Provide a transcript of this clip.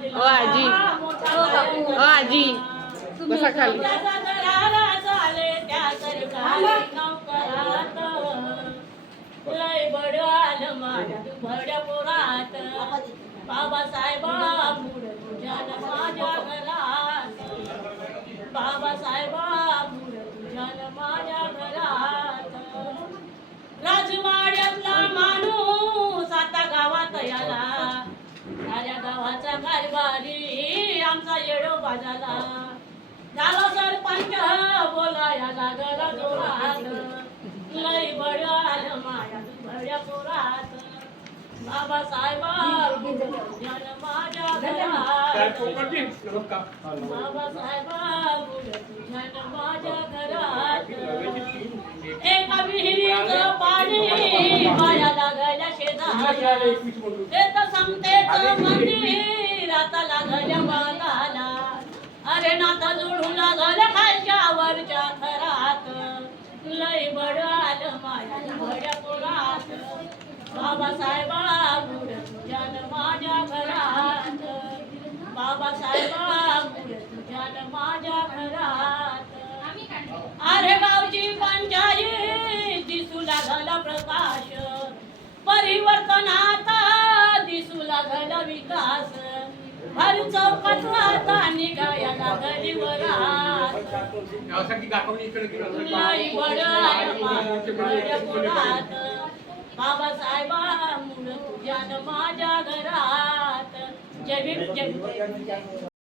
ओ आजी ओ आजी बसा खाली लय बडवाल माझ्या भरड्या पोरात बाबासाहेब मूळ तुझ्या माझ्या घरात बाबासाहेब मूळ तुझ्या माझ्या घरात राजवाड्यातला माणूस आता गावात याला साऱ्या गावाचा कारभारी आमचा येडोबा झाला झाला सरपंच बोलाया लागला जोरात लय बडवाल माझ्या भरड्या पोरात बाबासाहेब ज्ञान माझ्या घरात बाबासाहेब ज्ञान माझ्या घरात एका विहिरीचं पाणी माया लागल्या शेजारी ते तर समतेचं मंदिर आता लागल्या बांधाला अरे नाता जोडून लागल्या खालच्या वरच्या थरात लय बडवाल माझ्या भरड्या पोरात बाबासाहेब मूळ तुझ्यान माझ्या घरात बाबासाहेब मूळ तुझ्यान माझ्या घरात अरे गावची पंचायत दिसू लागला प्रकाश परिवर्तनात दिसू लागला विकास हर चौकात आता निघाया लागली वरात लय बडवाल माझ्या पोरात बाबासाहेब मूळ तुझ्यान माझ्या घरात जय भीम जय